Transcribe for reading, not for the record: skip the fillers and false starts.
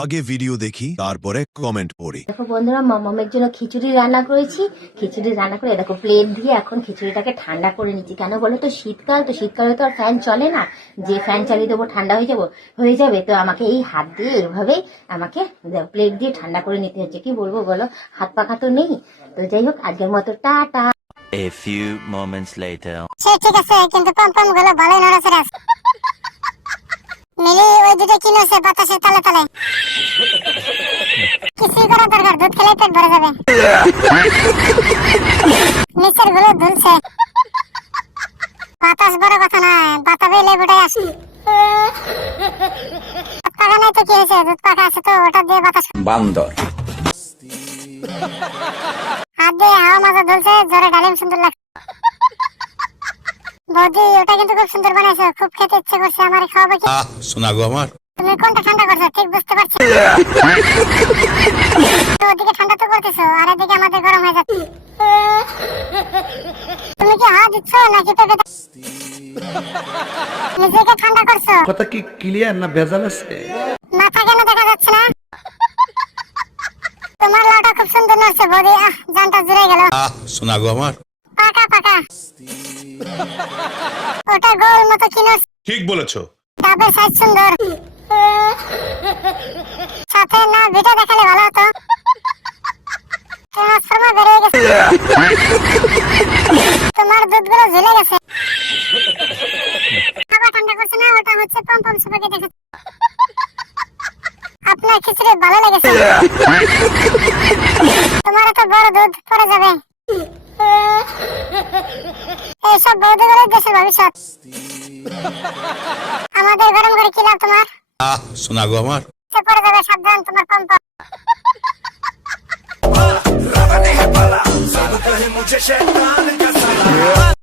আগে ভিডিও দেখি তারপরে কমেন্ট পড়ি। দেখো বন্ধুরা, মামামের জন্য খিচুড়ি রান্না করেছি। খিচুড়ি রান্না করে দেখো প্লেট দিয়ে এখন খিচুড়িটাকে ঠান্ডা করে নিচ্ছি। কেন বলো তো, শীতকাল তো, শীতকালে তো আর ফ্যান চলে না, যে ফ্যান চালিয়ে দেবো ঠান্ডা হয়ে যাবে। তো আমাকে এই হাত দিয়ে এভাবেই আমাকে প্লেট দিয়ে ঠান্ডা করে নিতে হচ্ছে। কি বলবো বলো, হাত পাখা তো নেই। তো যাই হোক, আজকের মতো tata. A few moments later. ঠিক আছে, কিন্তু পম গুলো ভালোই নড়াচড়ে আছে। মিলি ওই দুটো কি নড়ছে বাতাসের তালে তালে? কিছুই করার দরকার, দুধ খেলে পেট ভরে যাবে। নিচের গুলো দুলছে। বাতাস বড় কথা না, বাতাবে লেবুটাই আসি। পাখা নাই তো কি হয়েছে, দুধ পাখা আছে তো, ওটা দিয়ে বাতাস বান্দর। হাত দিয়ে হাওয়া মাজা দুলছে, জোরে ডালিম সুন্দর লাগছে। বৌদি, ওটা কিন্তু খুব সুন্দর বানাইছো, খুব খেতে ইচ্ছে করছে, আমারে খাওয়াবে কি? শোনা গো আমার, তুমি কোনটা ঠান্ডা করছো ঠিক বুঝতে পারছি। তো ওদিকে ঠান্ডা তো করতেছো, আর এদিকে আমাদের গরম হয়ে যাচ্ছে। তুমি কি হাওয়া দিচ্ছ নাকি পেঁপে নিজেকে ঠান্ডা করছো? কথা কি ক্লিয়ার না ভেজাল আছে? মাথা কেন দেখা যাচ্ছে না? তোমার লাউটা খুব সুন্দর নড়ছে বৌদি, জানটা জুড়ে গেল। শোনা গো আমার, পাকা পাকা। ওটা গোল মতো কি নড়ছে? ঠিক বলেছো। ডাবের সাইজ সুন্দর, সাথে না ভিডিও দেখালে ভালো হতো। ট্রান্সফর্মার বেরিয়ে গেছে, তোমার দুধগুলো ঝুলে গেছে। খাবার ঠান্ডা করছে না, ওটা হচ্ছে পম সুপাকে দেখাচ্ছে। আপনার খিচুড়ি ভালো লেগেছে? তোমার তো বড় দুধ পড়ে যাবে। এইসব বৌদিগুলো দেশের ভবিষ্যৎ। আমাদের গরম করে কি লাভ তোমার? শোনা গো আমার, পড়ে যাবে, সাবধান তোমার পম। मुझे शैतान का साया